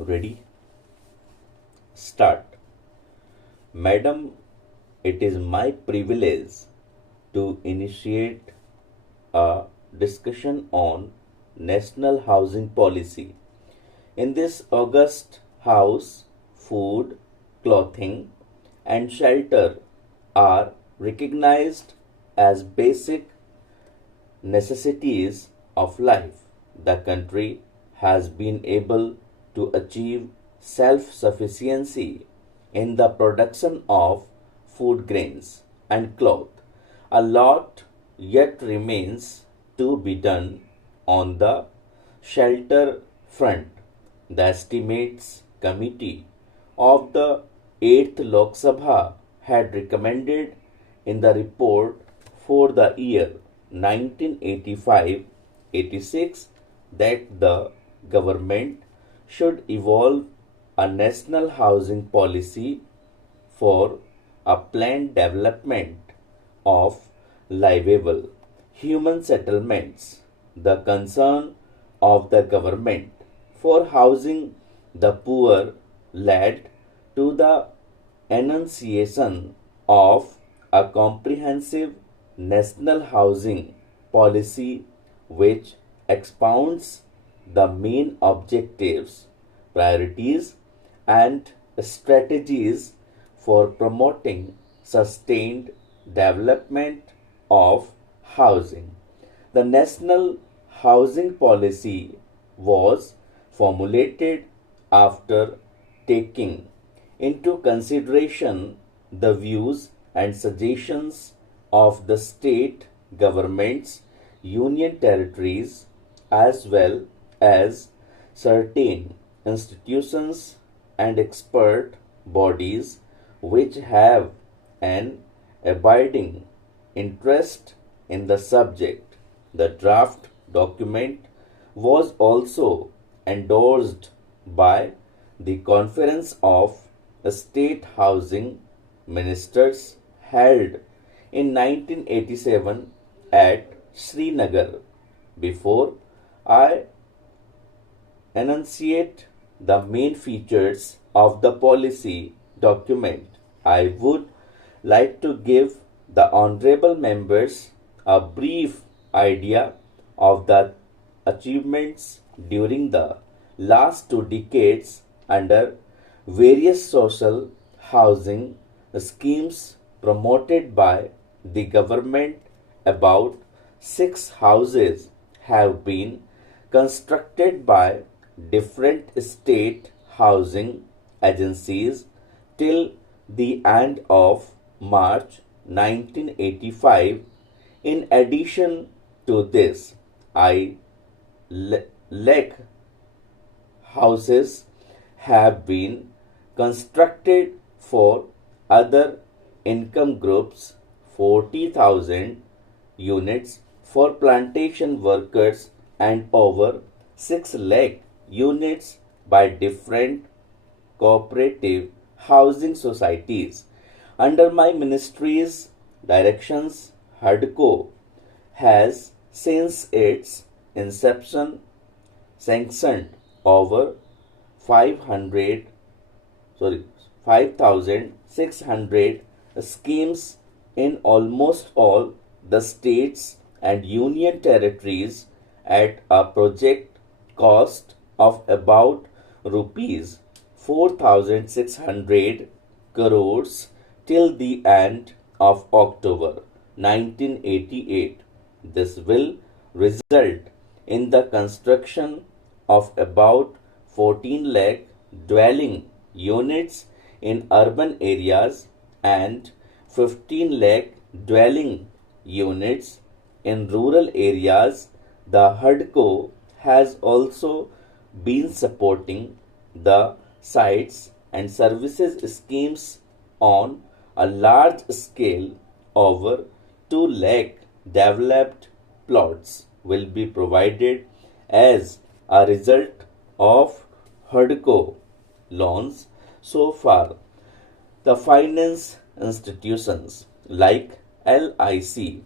Ready? Start. Madam, it is my privilege to initiate a discussion on national housing policy. In this August house, food, clothing, and shelter are recognized as basic necessities of life. The country has been able to achieve self sufficiency in the production of food grains and cloth. A lot yet remains to be done on the shelter front. The estimates committee of the 8th Lok Sabha had recommended in the report for the year 1985-86 that the government should evolve a national housing policy for a planned development of livable human settlements. The concern of the government for housing the poor led to the enunciation of a comprehensive national housing policy which expounds the main objectives, priorities, and strategies for promoting sustained development of housing. The national housing policy was formulated after taking into consideration the views and suggestions of the state governments, union territories, as well as certain institutions and expert bodies which have an abiding interest in the subject. The draft document was also endorsed by the Conference of State Housing Ministers held in 1987 at Srinagar. Before I enunciate the main features of the policy document, I would like to give the honorable members a brief idea of the achievements during the last 2 decades under various social housing schemes promoted by the government. About 6 houses have been constructed by different state housing agencies till the end of March 1985. In addition to this, lakh houses have been constructed for other income groups, 40,000 units for plantation workers, and over 6 lakh units by different cooperative housing societies. Under my ministry's directions, HUDCO has since its inception sanctioned over 5,600 schemes in almost all the states and union territories at a project cost of about rupees 4,600 crores till the end of October 1988. This will result in the construction of about 14 lakh dwelling units in urban areas and 15 lakh dwelling units in rural areas. The HUDCO has also been supporting the sites and services schemes on a large scale. Over 2 lakh developed plots will be provided as a result of HUDCO loans. So far, the finance institutions like LIC,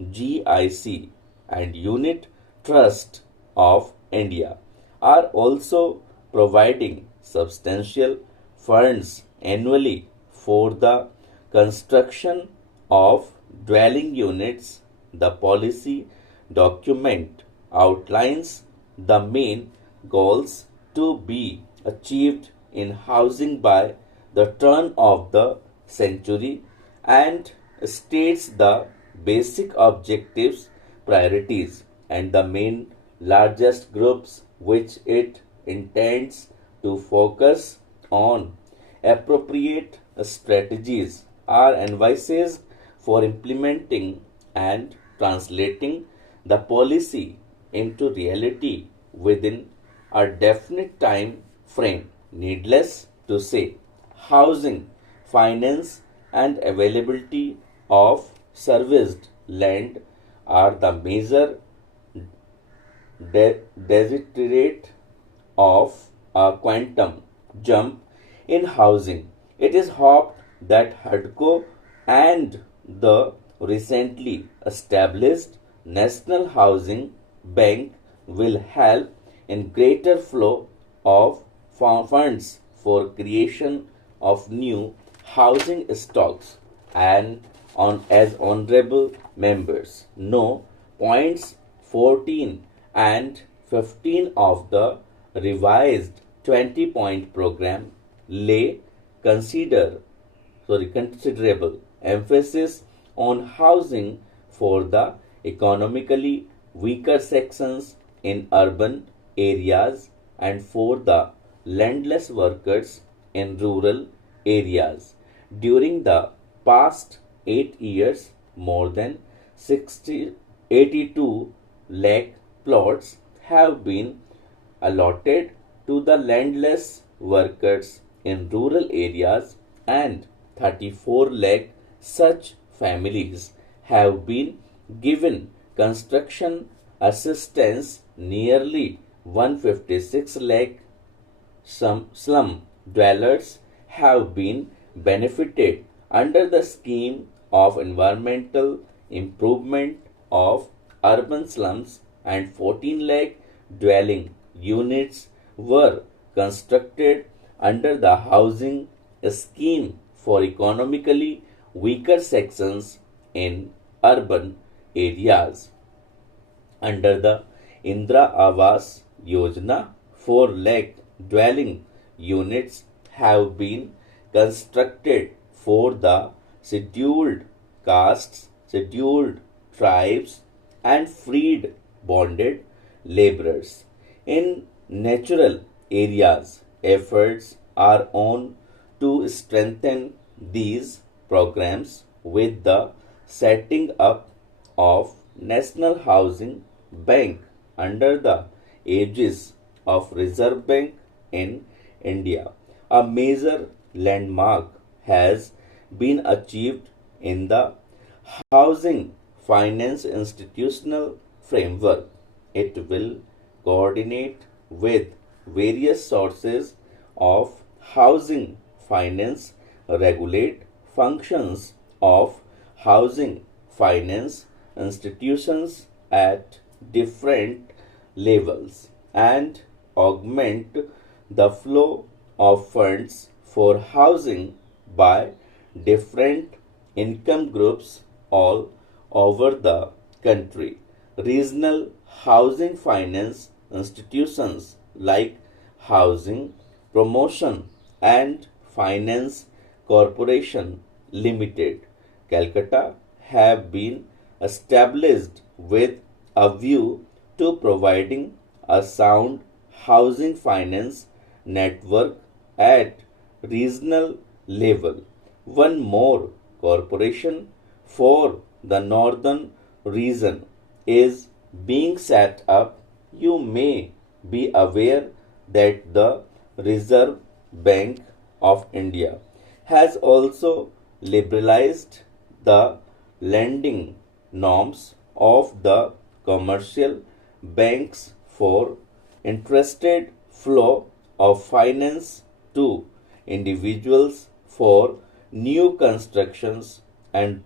GIC, and Unit Trust of India are also providing substantial funds annually for the construction of dwelling units. The policy document outlines the main goals to be achieved in housing by the turn of the century and states the basic objectives, priorities, and the main largest groups which it intends to focus on. Appropriate strategies are advised for implementing and translating the policy into reality within a definite time frame. Needless to say, housing, finance, and availability of serviced land are the major desiderate of a quantum jump in housing. It is hoped that HUDCO and the recently established National Housing Bank will help in greater flow of funds for creation of new housing stocks. And on as honorable members know, points 14 and 15 of the revised 20-point program lay considerable emphasis on housing for the economically weaker sections in urban areas and for the landless workers in rural areas. During the past 8 years, more than 82 lakh plots have been allotted to the landless workers in rural areas and 34 lakh such families have been given construction assistance. Nearly 156 lakh slum dwellers have been benefited under the scheme of environmental improvement of urban slums and 14 lakh dwelling units were constructed under the housing scheme for economically weaker sections in urban areas. Under the Indra Awas Yojana, 4 lakh dwelling units have been constructed for the scheduled castes, scheduled tribes, and freed bonded laborers. In natural areas, efforts are on to strengthen these programs with the setting up of National Housing Bank under the aegis of Reserve Bank in India. A major landmark has been achieved in the housing finance institutional framework. It will coordinate with various sources of housing finance, regulate functions of housing finance institutions at different levels, and augment the flow of funds for housing by different income groups all over the country. Regional housing finance institutions like Housing Promotion and Finance Corporation Limited, Calcutta, have been established with a view to providing a sound housing finance network at regional level. One more corporation for the northern region is being set up. You may be aware that the Reserve Bank of India has also liberalized the lending norms of the commercial banks for interested flow of finance to individuals for new constructions and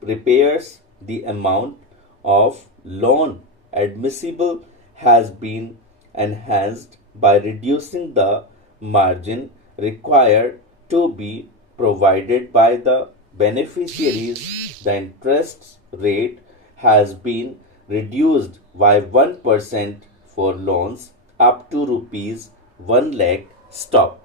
repairs. The amount of loan admissible has been enhanced by reducing the margin required to be provided by the beneficiaries. The interest rate has been reduced by 1% for loans up to rupees 1 lakh. Stop.